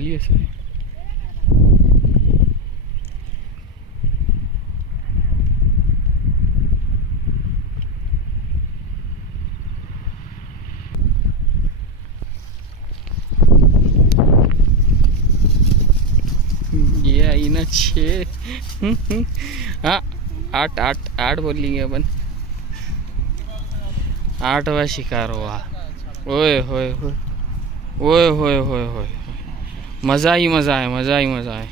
खाली है। ये आई ना 6 हाँ 8 बोलेंगे अपन। 8वां शिकार हुआ। ओए होए होए ओए होए होए होए, मज़ा ही मज़ा है, मज़ा ही मज़ा है।